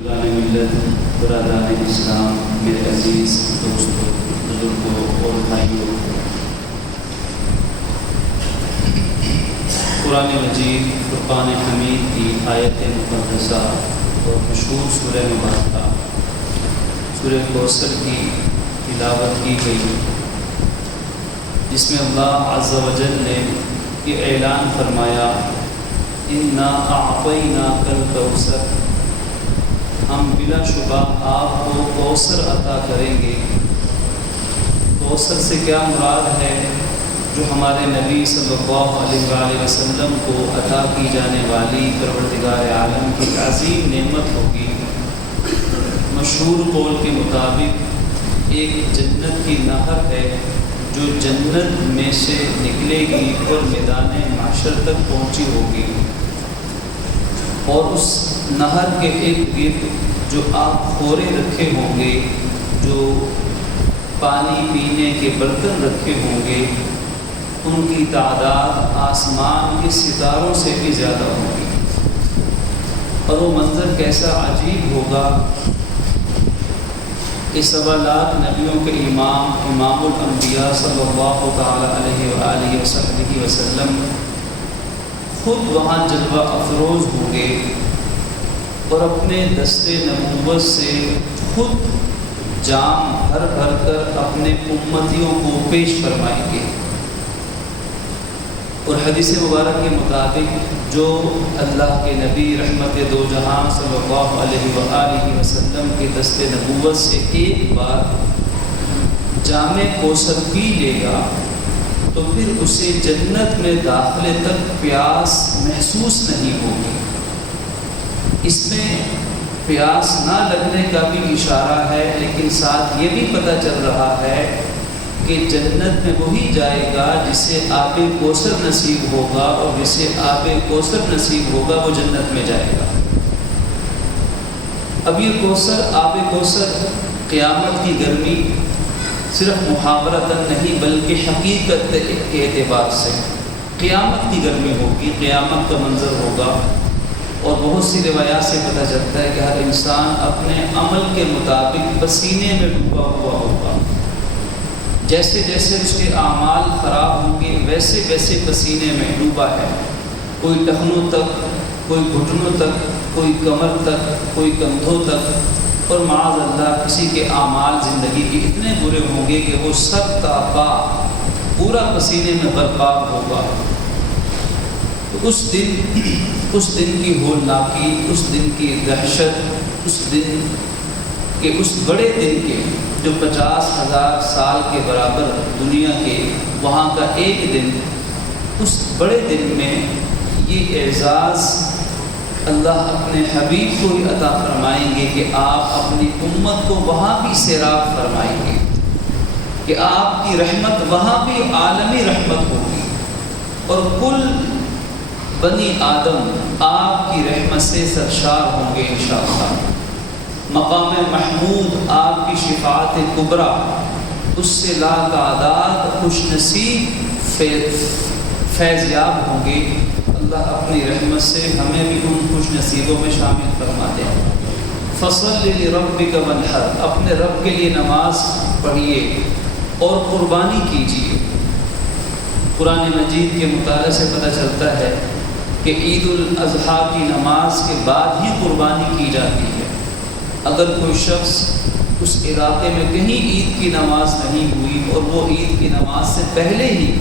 ملت برادران اسلام، میرے عزیز دوستوں، بزرگوں اور بھائیوں، قرآن مجید فرقان حمید کی آیت مقدسہ اور مشہور سورہ مبارکہ سورہ کوثر کی تلاوت کی گئی، جس میں اللہ عز و جل نے یہ اعلان فرمایا، اِنَّا أَعْطَيْنَاكَ الْكَوْثَرَ، ہم بلا شبہ آپ کو کوثر عطا کریں گے۔ کوثر سے کیا مراد ہے؟ جو ہمارے نبی صلی اللہ علیہ وآلہ وسلم کو عطا کی جانے والی پروردگار عالم کی عظیم نعمت ہوگی۔ مشہور قول کے مطابق ایک جنت کی نہر ہے جو جنت میں سے نکلے گی اور میدان محشر تک پہنچی ہوگی، اور اس نہر کے ارد گرد جو آپ خورے رکھے ہوں گے، جو پانی پینے کے برتن رکھے ہوں گے، ان کی تعداد آسمان کے ستاروں سے بھی زیادہ ہوگی۔ اور وہ منظر کیسا عجیب ہوگا کہ 1.25 لاکھ نبیوں کے امام الانبیاء صلی اللہ تعالی علیہ وآلہ وسلم خود وہاں جلوہ افروز ہوں گے اور اپنے دستے نبوت سے خود جام بھر بھر کر اپنے امتیوں کو پیش فرمائیں گے۔ اور حدیث مبارک کے مطابق جو اللہ کے نبی رحمت دو جہاں صلی اللہ علیہ وآلہ وسلم کے دستے نبوت سے ایک بار جام کوثر پی لے گا تو پھر اسے جنت میں داخلے تک پیاس محسوس نہیں ہوگی۔ اس میں پیاس نہ لگنے کا بھی اشارہ ہے، لیکن ساتھ یہ بھی پتہ چل رہا ہے کہ جنت میں وہی جائے گا جسے آب کوثر نصیب ہوگا، اور جسے آب کوثر نصیب ہوگا وہ جنت میں جائے گا۔ اب یہ کوثر، آب کوثر، قیامت کی گرمی صرف محاورتاً نہیں بلکہ حقیقت کے اعتبار سے قیامت کی گرمی ہوگی، قیامت کا منظر ہوگا۔ اور بہت سی روایات سے پتہ چلتا ہے کہ ہر انسان اپنے عمل کے مطابق پسینے میں ڈوبا ہوا ہوگا۔ جیسے جیسے اس کے اعمال خراب ہوں گے ویسے ویسے پسینے میں ڈوبا ہے، کوئی ٹخنوں تک، کوئی گھٹنوں تک، کوئی کمر تک، کوئی کندھوں تک، اور معاذ اللہ کسی کے اعمال زندگی کے اتنے برے ہوں گے کہ وہ سب تا پا پورا پسینے میں غرقاب ہوگا۔ تو اس دن کی ہولناکی، اس دن کی دہشت، اس دن کے، اس بڑے دن کے جو 50,000 سال کے برابر دنیا کے، وہاں کا ایک دن، اس بڑے دن میں یہ اعزاز اللہ اپنے حبیب کو ہی عطا فرمائیں گے کہ آپ اپنی امت کو وہاں بھی سیراب فرمائیں گے، کہ آپ کی رحمت وہاں بھی عالمی رحمت ہوگی، اور کل بنی آدم آپ کی رحمت سے سرشار ہوں گے انشاءاللہ۔ مقام محمود آپ کی شفاعت کبریٰ، اس سے لا تعداد خوش نصیب فیضیاب ہوں گے۔ اللہ اپنی رحمت سے ہمیں بھی ان خوش نصیبوں میں شامل فرما دے۔ فصل لربک وانحر، اپنے رب کے لیے نماز پڑھیے اور قربانی کیجیے۔ قرآن مجید کے مطالعے سے پتہ چلتا ہے کہ عید الاضحیٰ کی نماز کے بعد ہی قربانی کی جاتی ہے۔ اگر کوئی شخص اس علاقے میں کہیں عید کی نماز نہیں ہوئی اور وہ عید کی نماز سے پہلے ہی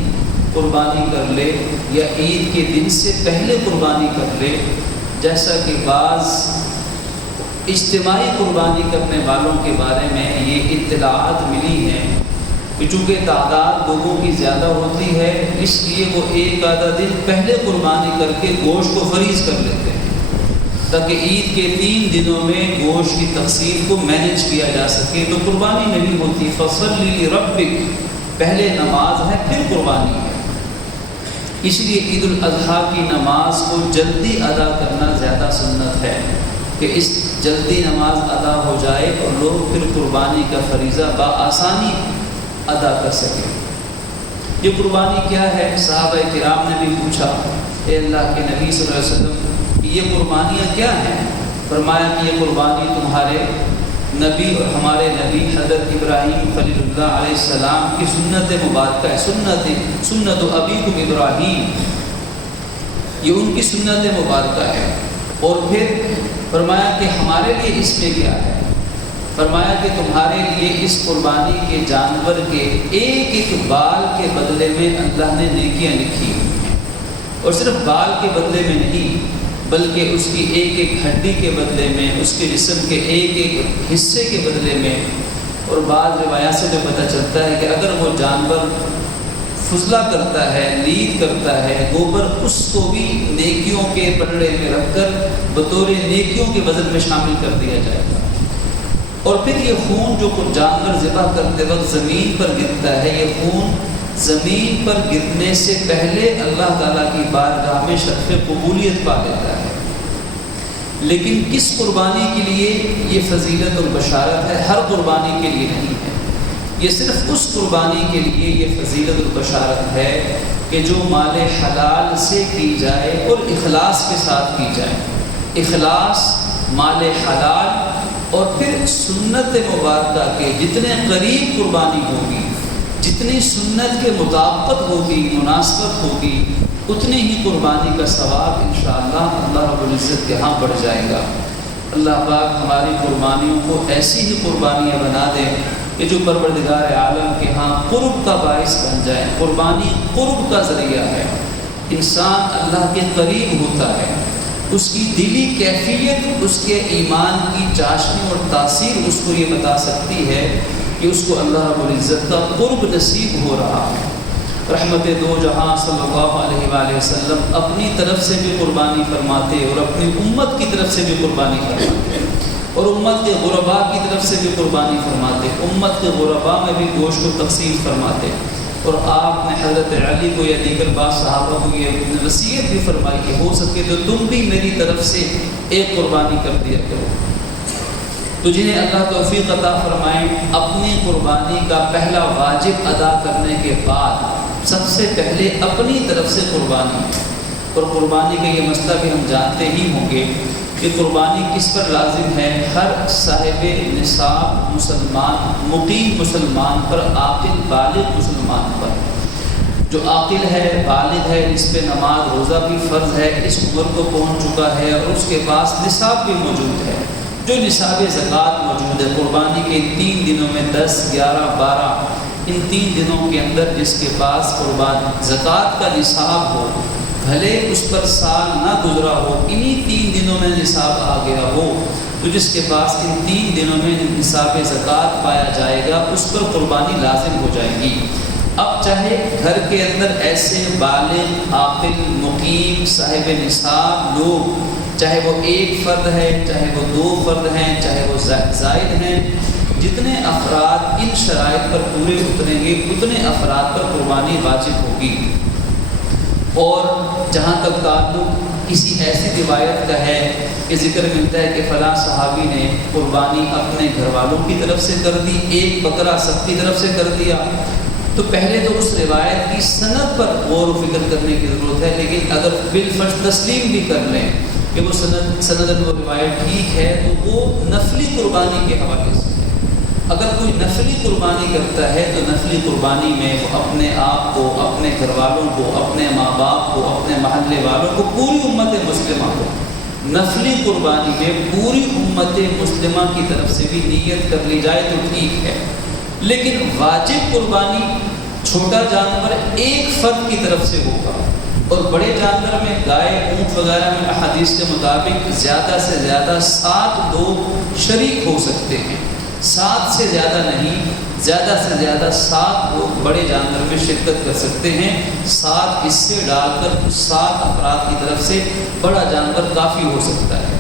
قربانی کر لے، یا عید کے دن سے پہلے قربانی کر لے، جیسا کہ بعض اجتماعی قربانی کرنے والوں کے بارے میں یہ اطلاعات ملی ہیں کہ چونکہ تعداد لوگوں کی زیادہ ہوتی ہے، اس لیے وہ ایک آدھا دن پہلے قربانی کر کے گوشت کو فریز کر لیتے ہیں تاکہ عید کے 3 دنوں میں گوشت کی تقسیم کو مینیج کیا جا سکے، تو قربانی نہیں ہوتی۔ فصل لربک، پہلے نماز ہے پھر قربانی ہے۔ اس لیے عید الاضحیٰ کی نماز کو جلدی ادا کرنا زیادہ سنت ہے کہ اس جلدی نماز ادا ہو جائے اور لوگ پھر قربانی کا فریضہ بآسانی ادا کر سکیں۔ یہ قربانی کیا ہے؟ صحابہ کرام نے بھی پوچھا، اے اللہ کے نبی صلی اللہ علیہ وسلم، یہ قربانیاں کیا ہیں؟ فرمایا کہ یہ قربانی تمہارے نبی اور ہمارے نبی حضرت ابراہیم خلیل اللہ علیہ السلام کی سنت مبارکہ ہے، سنت ابیکم ابراہیم، یہ ان کی سنت مبارکہ ہے۔ اور پھر فرمایا کہ ہمارے لیے اس میں کیا ہے؟ فرمایا کہ تمہارے لیے اس قربانی کے جانور کے ایک ایک بال کے بدلے میں اللہ نے نیکیاں لکھی ہوئی ہیں، اور صرف بال کے بدلے میں نہیں بلکہ اس کی ایک ایک ہڈی کے بدلے میں، اس کے جسم کے ایک ایک حصے کے بدلے میں۔ اور بعض روایات سے جو پتہ چلتا ہے کہ اگر وہ جانور فضلہ کرتا ہے، لید کرتا ہے، گوبر، اس کو بھی نیکیوں کے پلڑے میں رکھ کر بطور نیکیوں کے وزن میں شامل کر دیا جائے گا۔ اور پھر یہ خون جو جانور ذبح کرتے وقت زمین پر گرتا ہے، یہ خون زمین پر گرنے سے پہلے اللہ تعالیٰ کی بارگاہ میں شرف قبولیت پا لیتا ہے۔ لیکن کس قربانی کے لیے یہ فضیلت اور بشارت ہے؟ ہر قربانی کے لیے نہیں ہے، یہ صرف اس قربانی کے لیے یہ فضیلت اور بشارت ہے کہ جو مال حلال سے کی جائے اور اخلاص کے ساتھ کی جائے۔ اخلاص، مال حلال اور پھر سنت مبارکہ کے جتنے قریب قربانی ہوگی، جتنی سنت کے مطابقت ہوگی، مناسبت ہوگی، اتنی ہی قربانی کا ثواب انشاءاللہ اللہ رب العزت کے ہاں بڑھ جائے گا۔ اللہ پاک ہماری قربانیوں کو ایسی ہی قربانیاں بنا دے کہ جو پروردگار عالم کے ہاں قرب کا باعث بن جائے۔ قربانی قرب کا ذریعہ ہے، انسان اللہ کے قریب ہوتا ہے، اس کی دلی کیفیت، اس کے ایمان کی چاشنی اور تاثیر اس کو یہ بتا سکتی ہے کہ اس کو اللہ رب العزت کا قرب نصیب ہو رہا ہے۔ رحمت دو جہاں صلی اللہ علیہ وآلہ وسلم اپنی طرف سے بھی قربانی فرماتے اور اپنی امت کی طرف سے بھی قربانی فرماتے، اور امت کے غرباء کی طرف سے بھی قربانی فرماتے، امت کے غرباء میں بھی گوشت کو تقسیم فرماتے۔ اور آپ نے حضرت علی کو یا دیگر بعض صحابہ کو یہ وصیت بھی فرمائی کہ ہو سکے تو تم بھی میری طرف سے ایک قربانی کر دیا کرو۔ تو جنہیں اللہ توفیق عطا فرمائیں، اپنی قربانی کا پہلا واجب ادا کرنے کے بعد سب سے پہلے اپنی طرف سے قربانی، اور قربانی کا یہ مسئلہ بھی ہم جانتے ہی ہوں گے کہ قربانی کس پر لازم ہے؟ ہر صاحب نصاب مسلمان، مقیم مسلمان پر، عاقل بالغ مسلمان پر۔ جو عاقل ہے، بالغ ہے، اس پہ نماز روزہ بھی فرض ہے، اس عمر کو پہنچ چکا ہے اور اس کے پاس نصاب بھی موجود ہے، جو نصاب زکوٰۃ موجود ہے۔ قربانی کے 3 دنوں میں 10، 11، 12 ان 3 دنوں کے اندر جس کے پاس قربان زکوٰۃ کا نصاب ہو، بھلے اس پر سال نہ گزرا ہو، انہی 3 دنوں میں نصاب آ گیا ہو، تو جس کے پاس ان 3 دنوں میں نصاب زکوٰۃ پایا جائے گا اس پر قربانی لازم ہو جائے گی۔ اب چاہے گھر کے اندر ایسے بالغ، عاقل، مقیم، صاحب نصاب لوگ، چاہے وہ ایک فرد ہے، چاہے وہ 2 فرد ہیں، چاہے وہ زائد ہیں، جتنے افراد ان شرائط پر پورے اتریں گے اتنے افراد پر قربانی واجب ہوگی۔ اور جہاں تک تعلق کسی ایسی روایت کا ہے کہ ذکر ملتا ہے کہ فلاں صحابی نے قربانی اپنے گھر والوں کی طرف سے کر دی، ایک بکرا سب کی طرف سے کر دیا، تو پہلے تو اس روایت کی سند پر غور و فکر کرنے کی ضرورت ہے۔ لیکن اگر بالفرض تسلیم بھی کر لیں کہ وہ سندن وہ روایت ٹھیک ہے، تو وہ نفلی قربانی کے حوالے سے ہے۔ اگر کوئی نفلی قربانی کرتا ہے تو نفلی قربانی میں وہ اپنے آپ کو، اپنے گھر والوں کو، اپنے ماں باپ کو، اپنے محلے والوں کو، پوری امت مسلمہ کو، نفلی قربانی میں پوری امت مسلمہ کی طرف سے بھی نیت کر لی جائے تو ٹھیک ہے۔ لیکن واجب قربانی چھوٹا جانور ایک فرد کی طرف سے ہوگا، اور بڑے جانور میں گائے، اونٹ وغیرہ میں احادیث کے مطابق زیادہ سے زیادہ 7 لوگ شریک ہو سکتے ہیں، 7 سے زیادہ نہیں، زیادہ سے زیادہ 7 لوگ بڑے جانور میں شرکت کر سکتے ہیں۔ 7 حصے ڈال کر 7 افراد کی طرف سے بڑا جانور کافی ہو سکتا ہے۔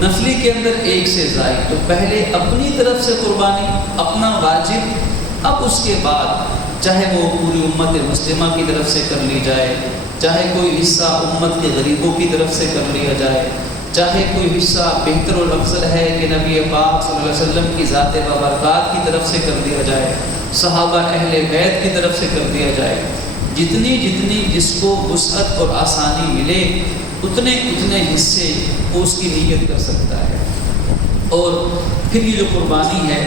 نفلی کے اندر 1 سے زائد، تو پہلے اپنی طرف سے قربانی، اپنا واجب، اب اس کے بعد چاہے وہ پوری امت مسلمہ کی طرف سے کر لی جائے، چاہے کوئی حصہ امت کے غریبوں کی طرف سے کر لیا جائے، چاہے کوئی حصہ بہتر و افضل ہے کہ نبی پاک صلی اللہ علیہ وسلم کی ذات بابرکات کی طرف سے کر دیا جائے، صحابہ اہل بیت کی طرف سے کر دیا جائے، جتنی جس کو وسعت اور آسانی ملے اتنے حصے وہ اس کی نیت کر سکتا ہے۔ اور پھر یہ جو قربانی ہے،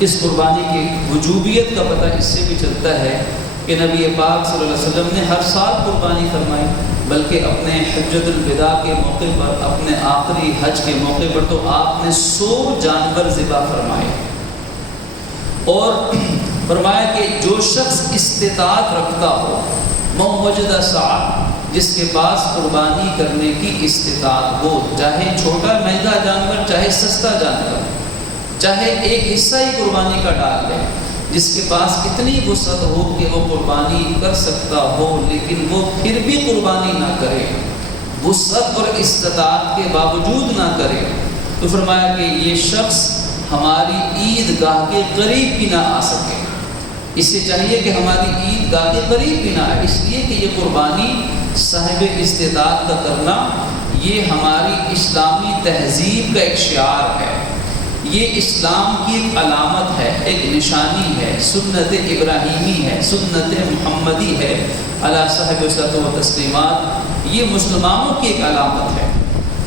اس قربانی کی وجوبیت کا پتہ اس سے بھی چلتا ہے کہ نبی پاک صلی اللہ علیہ وسلم نے ہر سال قربانی فرمائی، بلکہ اپنے حجۃ الوداع کے موقع پر، اپنے آخری حج کے موقع پر تو آپ نے 100 جانور ذبح فرمائے، اور فرمایا کہ جو شخص استطاعت رکھتا ہو، من وجد سعہ، جس کے پاس قربانی کرنے کی استطاعت ہو، چاہے چھوٹا مہنگا جانور، چاہے سستا جانور، چاہے ایک حصہ ہی قربانی کا ڈال لے، جس کے پاس اتنی وسعت ہو کہ وہ قربانی کر سکتا ہو لیکن وہ پھر بھی قربانی نہ کرے، وسعت اور استطاعت کے باوجود نہ کرے، تو فرمایا کہ یہ شخص ہماری عید گاہ کے قریب بھی نہ آ سکے۔ اس سے چاہیے کہ ہماری عید گاہ کے قریب بھی نہ آئے، اس لیے کہ یہ قربانی صاحب استطاعت کا کرنا یہ ہماری اسلامی تہذیب کا ایک شعار ہے، یہ اسلام کی ایک علامت ہے، ایک نشانی ہے، سنت ابراہیمی ہے، سنت محمدی ہے علی صاحب صلوات و تسلیمات، یہ مسلمانوں کی ایک علامت ہے۔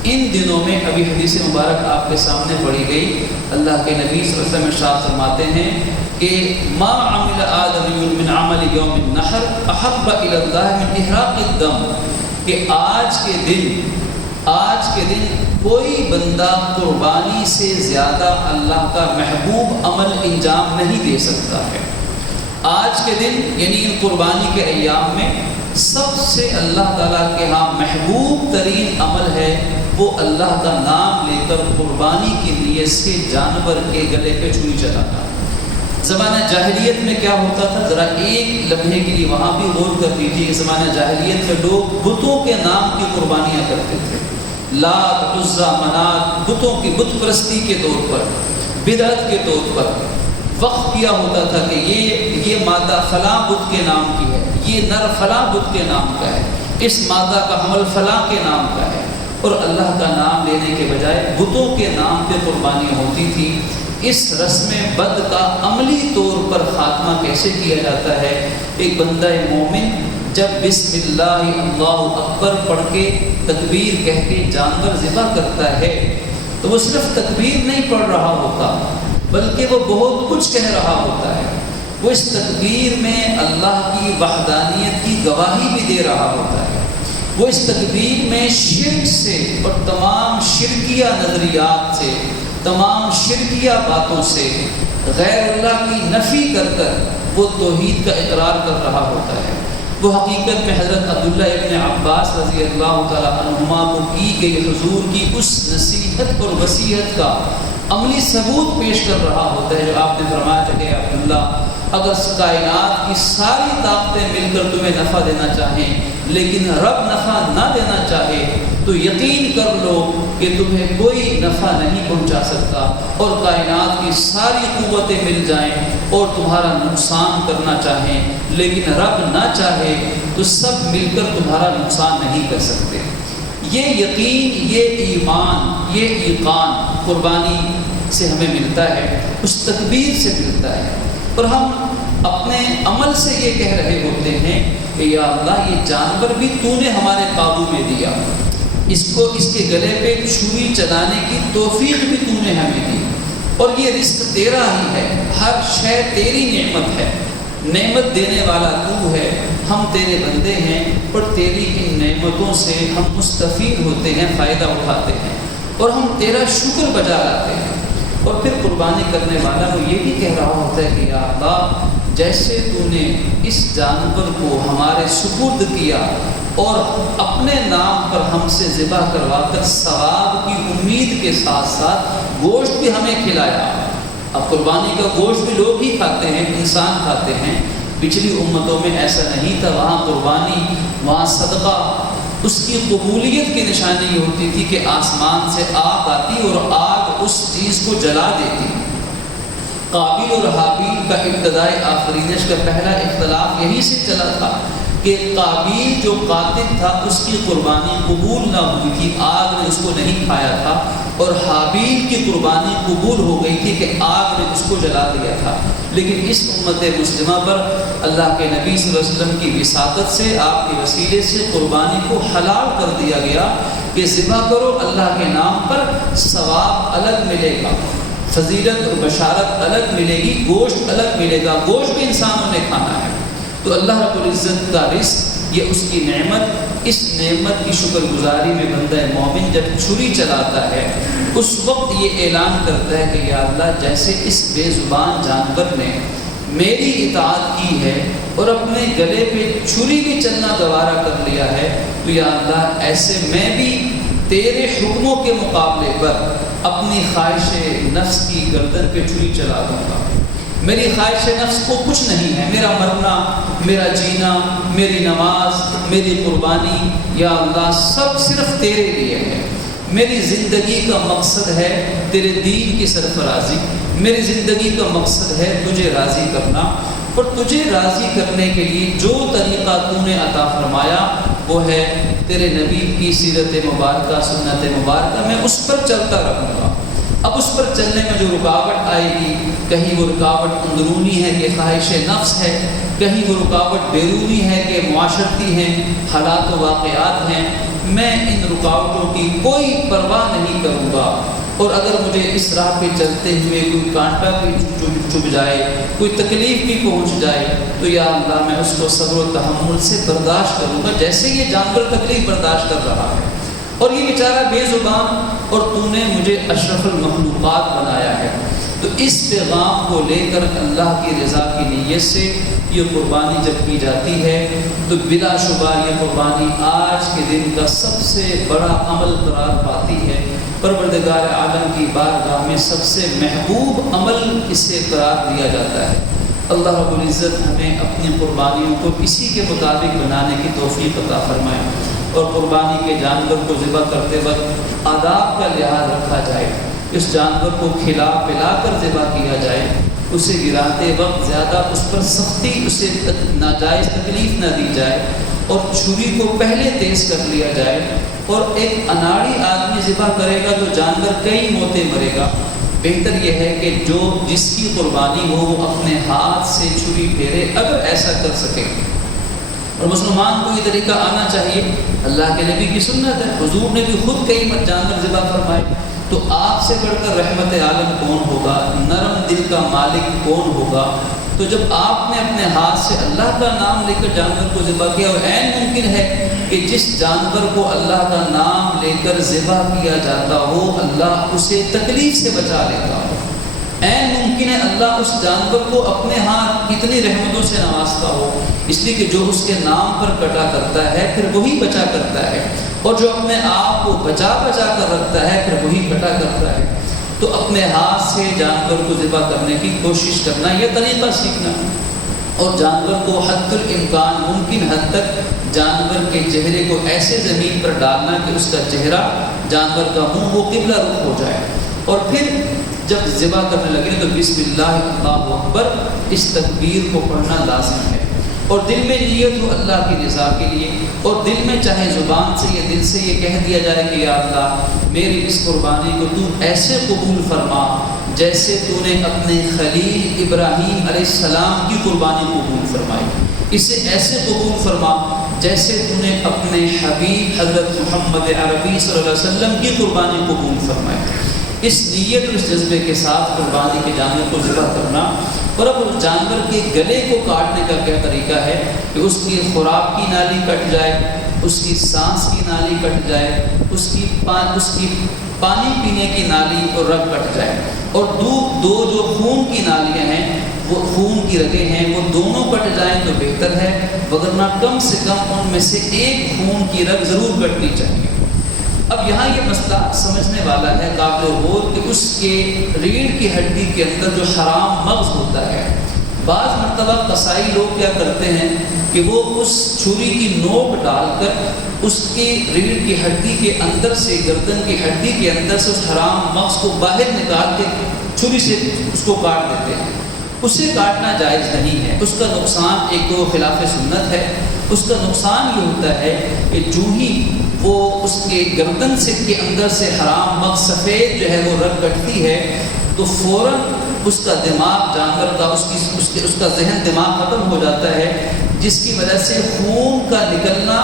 ان دنوں میں ابھی حدیث مبارک آپ کے سامنے پڑھی گئی، اللہ کے نبی صلی اللہ علیہ وسلم ارشاد فرماتے ہیں کہ ما عمل آدمی من عمل یوم النحر احب الی اللہ من احراق الدم، کہ آج کے دن کوئی بندہ قربانی سے زیادہ اللہ کا محبوب عمل انجام نہیں دے سکتا ہے۔ آج کے دن یعنی ان قربانی کے ایام میں سب سے اللہ تعالیٰ کے ہاں محبوب ترین عمل ہے وہ اللہ کا نام لے کر قربانی کی نیت سے جانور کے گلے پہ چھری چلانا۔ زمانہ جاہلیت میں کیا ہوتا تھا، ذرا ایک لمحے کے لیے وہاں بھی غور کر لیجیے کہ زمانہ جاہلیت میں لوگ بتوں کے نام کی قربانیاں کرتے تھے، لات، عزا، منات، بتوں کی بت پرستی کے طور پر، بدعت کے طور پر وقف کیا ہوتا تھا کہ یہ مادہ فلاں بت کے نام کی ہے، یہ نر فلاں بت کے نام کا ہے، اس مادہ کا حمل فلاں کے نام کا ہے، اور اللہ کا نام لینے کے بجائے بتوں کے نام پہ قربانی ہوتی تھی۔ اس رسم بد کا عملی طور پر خاتمہ کیسے کیا جاتا ہے؟ ایک بندہ مومن جب بسم اللہ اللہ اکبر پڑھ کے تکبیر کہہ کے جانور ذبح کرتا ہے تو وہ صرف تکبیر نہیں پڑھ رہا ہوتا بلکہ وہ بہت کچھ کہہ رہا ہوتا ہے۔ وہ اس تکبیر میں اللہ کی وحدانیت کی گواہی بھی دے رہا ہوتا ہے، وہ اس تکبیر میں شرک سے اور تمام شرکیہ نظریات سے، تمام شرکیہ باتوں سے، غیر اللہ کی نفی کر کر وہ توحید کا اقرار کر رہا ہوتا ہے۔ وہ حقیقت میں حضرت عبداللہ ابن عباس رضی اللہ تعالیٰ عنہما کو کی گئی حضور کی اس نصیحت اور وصیت کا عملی ثبوت پیش کر رہا ہوتا ہے جو آپ نے فرمایا تھا کہ عبداللہ اگر کائنات کی ساری طاقتیں مل کر تمہیں نفع دینا چاہیں لیکن رب نفع نہ دینا چاہے تو یقین کر لو کہ تمہیں کوئی نفع نہیں پہنچا سکتا، اور کائنات کی ساری قوتیں مل جائیں اور تمہارا نقصان کرنا چاہیں لیکن رب نہ چاہے تو سب مل کر تمہارا نقصان نہیں کر سکتے۔ یہ یقین، یہ ایمان، یہ ایقان قربانی سے ہمیں ملتا ہے، اس تکبیر سے ملتا ہے، اور ہم اپنے عمل سے یہ کہہ رہے ہوتے ہیں کہ یا اللہ یہ جانور بھی تو نے ہمارے قابو میں دیا، اس کے گلے پہ چھری چلانے کی توفیق بھی تو نے ہمیں دی، اور یہ رزق تیرا ہی ہے، ہر شے تیری نعمت ہے، نعمت دینے والا تو ہے، ہم تیرے بندے ہیں اور تیری ان نعمتوں سے ہم مستفید ہوتے ہیں، فائدہ اٹھاتے ہیں اور ہم تیرا شکر بجا لاتے ہیں۔ اور پھر قربانی کرنے والا وہ یہ بھی کہہ رہا ہوتا ہے کہ یا اللہ جیسے تو نے اس جانور کو ہمارے سپرد کیا اور اپنے نام پر ہم سے ذبح کروا کر ثواب کی امید کے ساتھ ساتھ گوشت بھی ہمیں کھلایا۔ اب قربانی کا گوشت بھی لوگ ہی کھاتے ہیں، انسان کھاتے ہیں، پچھلی امتوں میں ایسا نہیں تھا، وہاں قربانی، وہاں صدقہ، اس کی قبولیت کی نشانی یہ ہوتی تھی کہ آسمان سے آگ آتی اور آگ اس چیز کو جلا دیتی۔ قابیل اور حابیل کا ابتدائی آفرینش کا پہلا اختلاف یہی سے چلا تھا کہ قابیل جو قاتل تھا اس کی قربانی قبول نہ ہوئی تھی، آگ نے اس کو نہیں کھایا تھا، اور حابیل کی قربانی قبول ہو گئی تھی کہ آگ نے اس کو جلا دیا تھا۔ لیکن اس امت مسلمہ پر اللہ کے نبی صلی اللہ علیہ وسلم کی وساطت سے، آپ کے وسیلے سے قربانی کو حلال کر دیا گیا کہ ذبح کرو اللہ کے نام پر، ثواب الگ ملے گا، فضیلت اور بشارت الگ ملے گی، گوشت الگ ملے گا، گوشت بھی انسانوں نے کھانا ہے۔ تو اللہ رب العزت کا رزق، یہ اس کی نعمت، اس نعمت کی شکر گزاری میں بندہ مومن جب چھری چلاتا ہے اس وقت یہ اعلان کرتا ہے کہ یا اللہ جیسے اس بے زبان جانور نے میری اطاعت کی ہے اور اپنے گلے پہ چھری بھی چلنا گوارا کر لیا ہے، تو یا اللہ ایسے میں بھی تیرے حکموں کے مقابلے پر اپنی خواہش نفس کی گردن پہ چھری چلا دوں گا۔ میری خواہش نفس کو کچھ نہیں ہے، میرا مرنا، میرا جینا، میری نماز، میری قربانی، یا اللہ سب صرف تیرے لیے ہے۔ میری زندگی کا مقصد ہے تیرے دین کی سرفرازی، میری زندگی کا مقصد ہے تجھے راضی کرنا، اور تجھے راضی کرنے کے لیے جو طریقہ تو نے عطا فرمایا وہ ہے تیرے نبی کی سیرت مبارکہ، سنت مبارکہ، میں اس پر چلتا رہوں گا۔ اب اس پر چلنے میں جو رکاوٹ آئے گی، کہیں وہ رکاوٹ اندرونی ہے کہ خواہش نفس ہے، کہیں وہ رکاوٹ بیرونی ہے کہ معاشرتی ہیں، حالات و واقعات ہیں، میں ان رکاوٹوں کی کوئی پرواہ نہیں کروں گا۔ اور اگر مجھے اس راہ پہ چلتے ہوئے کوئی کانٹا بھی چبھ جائے، کوئی تکلیف بھی پہنچ جائے، تو یا اللہ میں اس کو صبر و تحمل سے برداشت کروں گا، جیسے یہ جانور تکلیف برداشت کر رہا ہے، اور یہ بیچارہ بے زبان، اور تو نے مجھے اشرف المخلوقات بنایا ہے۔ تو اس پیغام کو لے کر اللہ کی رضا کی نیت سے یہ قربانی جب کی جاتی ہے تو بلا شبہ یہ قربانی آج کے دن کا سب سے بڑا عمل قرار پاتی ہے۔ پروردگار عالم کی بارگاہ میں سب سے محبوب عمل اسے قرار دیا جاتا ہے۔ اللہ رب العزت ہمیں اپنی قربانیوں کو اسی کے مطابق بنانے کی توفیق عطا فرمائے، اور قربانی کے جانور کو ذبح کرتے وقت آداب کا لحاظ رکھا جائے، اس جانور کو کھلا پلا کر ذبح کیا جائے، اسے گراتے وقت زیادہ اس پر سختی، اسے ناجائز تکلیف نہ دی جائے، اور چھری کو پہلے تیز کر لیا جائے۔ اور ایک اناڑی آدمی ذبح کرے گا تو جانور کئی موتیں مرے گا، بہتر یہ ہے کہ جس کی قربانی ہو وہ اپنے ہاتھ سے چھری پھیرے، اگر ایسا کر سکے۔ اور مسلمان کو یہ طریقہ آنا چاہیے، اللہ کے نبی کی سنت ہے، حضور نے بھی خود کئی جانور ذبح فرمائے، تو آپ سے بڑھ کر رحمت عالم کون ہوگا، نرم دل کا مالک کون ہوگا؟ تو جب آپ نے اپنے ہاتھ سے اللہ کا نام لے کر جانور کو ذبح کیا، اور عین ممکن ہے کہ جس جانور کو اللہ کا نام لے کر ذبح کیا جاتا ہو اللہ اسے تکلیف سے بچا لیتا ہو، عین ممکن ہے اللہ اس جانور کو اپنے ہاتھ اتنی رحمتوں سے نوازتا ہو، اس لیے کہ جو اس کے نام پر کٹا کرتا ہے پھر وہی بچا کرتا ہے، اور جو اپنے آپ کو بچا کر رکھتا ہے پھر وہی کٹا کرتا ہے۔ تو اپنے ہاتھ سے جانور کو ذبح کرنے کی کوشش کرنا، یہ طریقہ سیکھنا، اور جانور کو حد الامکان ممکن حد تک جانور کے چہرے کو ایسے زمین پر ڈالنا کہ اس کا چہرہ، جانور کا منہ وہ قبلہ رخ ہو جائے، اور پھر جب ذبح کرنے لگے تو بسم اللہ اللہ اکبر اس تکبیر کو پڑھنا لازم ہے، اور دل میں نیت ہو اللہ کی رضا کے لیے، اور دل میں چاہے زبان سے یا دل سے یہ کہہ دیا جائے کہ یا اللہ میری اس قربانی کو تو ایسے قبول فرما جیسے تو نے اپنے خلیل ابراہیم علیہ السلام کی قربانی قبول فرمائی، اسے ایسے قبول فرما جیسے تو نے اپنے حبیب حضرت محمد عربی صلی اللہ علیہ وسلم کی قربانی قبول فرمائی۔ اس نیت اور اس جذبے کے ساتھ قربانی کے جانور کو ذبح کرنا، اور اب اس جانور کے گلے کو کاٹنے کا کیا طریقہ ہے کہ اس کی خوراک کی نالی کٹ جائے، اس کی سانس کی نالی کٹ جائے، اس کی پانی پینے کی نالی اور رگ کٹ جائے، اور دو جو خون کی نالیاں ہیں، وہ خون کی رگیں ہیں، وہ دونوں کٹ جائیں تو بہتر ہے، وگرنہ کم سے کم ان میں سے ایک خون کی رگ ضرور کٹنی چاہیے۔ اب یہاں یہ مسئلہ سمجھنے والا ہے قابل غور کہ اس کے ریڑھ کی ہڈی کے اندر جو حرام مغز ہوتا ہے، بعض مرتبہ قصائی لوگ کیا کرتے ہیں کہ وہ اس چھری کی نوک ڈال کر اس کی ریڑھ کی ہڈی کے اندر سے، گردن کی ہڈی کے اندر سے اس حرام مغز کو باہر نکال کے چھری سے اس کو کاٹ دیتے ہیں۔ اسے کاٹنا جائز نہیں ہے، اس کا نقصان ایک تو خلاف سنت ہے، اس کا نقصان یہ ہوتا ہے کہ جو ہی وہ اس کے گردن سے کے اندر سے حرام مغز سفید جو ہے وہ رگ کٹتی ہے تو فوراً اس کا دماغ جانور کا اس کا ذہن دماغ ختم ہو جاتا ہے، جس کی وجہ سے خون کا نکلنا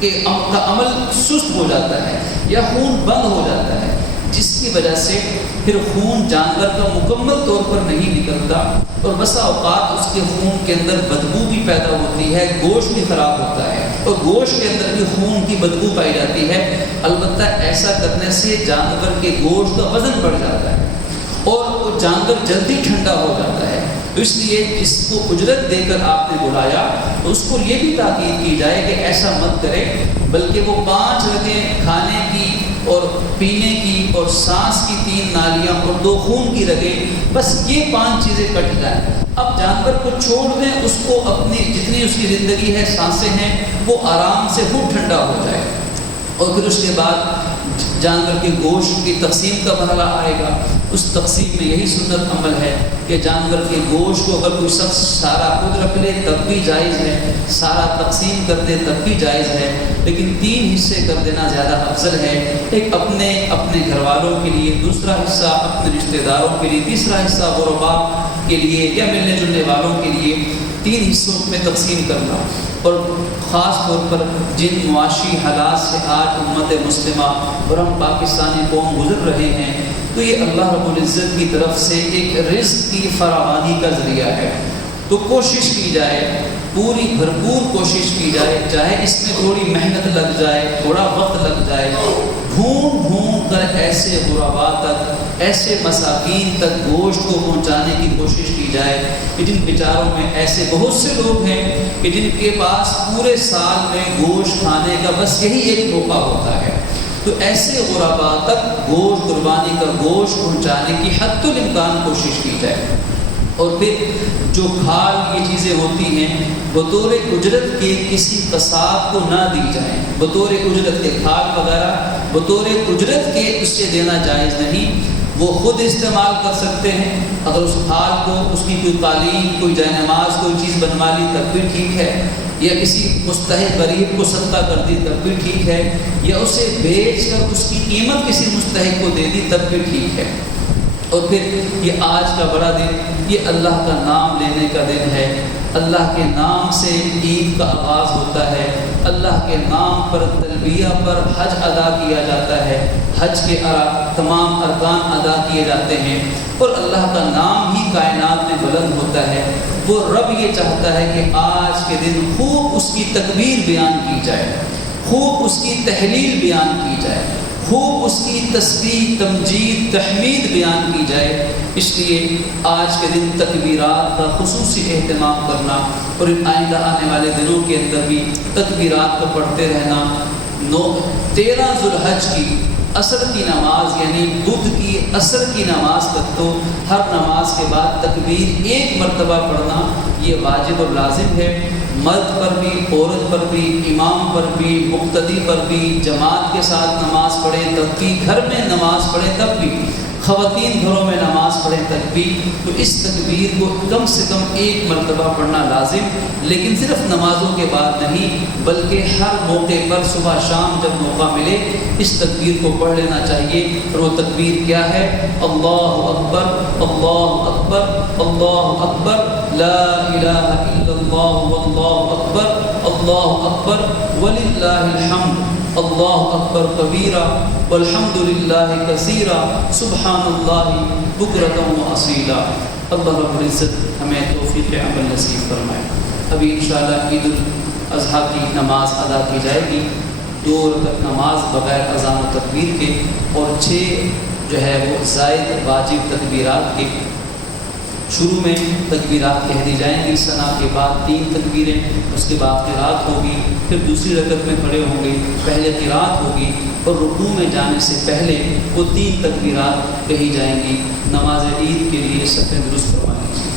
کا عمل سست ہو جاتا ہے یا خون بند ہو جاتا ہے، جس کی وجہ سے پھر خون جانور کا مکمل طور پر نہیں نکلتا، اور بسا اوقات اس کے خون کے اندر بدبو بھی پیدا ہوتی ہے، گوشت بھی خراب ہوتا ہے، اور گوشت کے اندر بھی خون کی بدبو پائی جاتی ہے۔ البتہ ایسا کرنے سے جانور کے گوشت کا وزن بڑھ جاتا ہے اور وہ جانور جلدی ٹھنڈا ہو جاتا ہے۔ تو اس لیے جس کو اجرت دے کر آپ نے بلایا تو اس کو یہ بھی تاکید کی جائے کہ ایسا مت کرے، بلکہ وہ 5 رگیں کھانے کی اور پینے کی اور سانس کی 3 نالیاں اور 2 خون کی رگیں، بس یہ 5 چیزیں کٹ جائیں۔ اب جانور کو چھوڑ دیں، اس کو اپنی جتنی اس کی زندگی ہے، سانسیں ہیں، وہ آرام سے خوب ٹھنڈا ہو جائے، اور پھر اس کے بعد جانور کے گوشت کی تقسیم کا مرحلہ آئے گا۔ اس تقسیم میں یہی سنت عمل ہے کہ جانور کے گوشت کو اگر کوئی شخص سارا خود رکھ لے تب بھی جائز ہے، سارا تقسیم کر دے تب بھی جائز ہے، لیکن 3 حصے کر دینا زیادہ افضل ہے۔ ایک اپنے گھر والوں کے لیے، دوسرا حصہ اپنے رشتہ داروں کے لیے، تیسرا حصہ غرباء کے لیے یا ملنے جلنے والوں کے لیے، 3 حصوں میں تقسیم کرنا۔ اور خاص طور پر جن معاشی حالات سے آج امت مسلمہ اور ہم پاکستانی قوم گزر رہے ہیں، تو یہ اللہ رب العزت کی طرف سے ایک رزق کی فراوانی کا ذریعہ ہے، تو کوشش کی جائے، پوری بھرپور کوشش کی جائے، چاہے اس میں تھوڑی محنت لگ جائے، تھوڑا وقت لگ جائے، ڈھونڈ کر ایسے غرباء تک، ایسے مساکین تک گوشت کو پہنچانے کی کوشش کی جائے کہ جن بیچاروں میں ایسے بہت سے لوگ ہیں کہ جن کے پاس پورے سال میں گوشت کھانے کا بس یہی ایک موقع ہوتا ہے، تو ایسے غرباء تک گوشت، قربانی کا گوشت پہنچانے کی حد الامکان کوشش کی جائے۔ اور پھر جو کھال یہ چیزیں ہوتی ہیں بطور اجرت کے کسی قصاب کو نہ دی جائیں، بطور اجرت کے کھال وغیرہ بطور اجرت کے اس سے دینا جائز نہیں، وہ خود استعمال کر سکتے ہیں۔ اگر اس کھال کو اس کی کوئی قالین، کوئی جائے نماز، کوئی چیز بنوا لی تب بھی ٹھیک ہے، یا کسی مستحق غریب کو صدقہ کر دی تب بھی ٹھیک ہے، یا اسے بیچ کر اس کی قیمت کسی مستحق کو دے دی تب بھی ٹھیک ہے۔ اور پھر یہ آج کا بڑا دن، یہ اللہ کا نام لینے کا دن ہے، اللہ کے نام سے عید کا آغاز ہوتا ہے، اللہ کے نام پر تلبیہ پر حج ادا کیا جاتا ہے، حج کے تمام ارکان ادا کیے جاتے ہیں، اور اللہ کا نام ہی کائنات میں بلند ہوتا ہے۔ وہ رب یہ چاہتا ہے کہ آج کے دن خوب اس کی تکبیر بیان کی جائے، خوب اس کی تحلیل بیان کی جائے، خوب اس کی تسبیح، تمجید، تحمید بیان کی جائے۔ اس لیے آج کے دن تکبیرات کا خصوصی اہتمام کرنا، اور ان آئندہ آنے والے دنوں کے اندر بھی تکبیرات کو پڑھتے رہنا۔ 13 ذوالحج کی عصر کی نماز، یعنی بدھ کی عصر کی نماز تک تو ہر نماز کے بعد تکبیر 1 مرتبہ پڑھنا یہ واجب اور لازم ہے۔ مرد پر بھی، عورت پر بھی، امام پر بھی، مقتدی پر بھی، جماعت کے ساتھ نماز پڑھیں تب بھی، گھر میں نماز پڑھیں تب بھی، خواتین گھروں میں نماز پڑھیں تب بھی، تو اس تکبیر کو کم سے کم 1 مرتبہ پڑھنا لازم، لیکن صرف نمازوں کے بعد نہیں بلکہ ہر موقع پر صبح شام جب موقع ملے اس تکبیر کو پڑھ لینا چاہیے۔ اور وہ تکبیر کیا ہے؟ اللہ اکبر، اللہ اکبر، اللہ اکبر، لا الہ الا اللہ واللہ اکبر، اللہ اکبر وللہ الحمد، اللہ اکبر کبیرہ والحمد للہ کثیرہ سبحان اللہ بکرۃ و اصیلا۔ اللہ رب العزت ہمیں توفیق عمل نصیب فرمائے۔ ابھی انشاءاللہ عید الاضحیٰ کی نماز ادا کی جائے گی، 2 رکعت نماز بغیر اذان و تکبیر کے، اور 6 جو ہے وہ زائد واجب تکبیرات کے۔ شروع میں تکبیرات کہہ دی جائیں گی، ثنا کے بعد 3 تکبیریں، اس کے بعد قرات ہوگی، پھر دوسری رکعت میں کھڑے ہوں گے، پہلے قرات ہوگی، اور رکوع میں جانے سے پہلے وہ 3 تکبیرات کہی جائیں گی۔ نماز عید کے لیے صف درست فرمائیں۔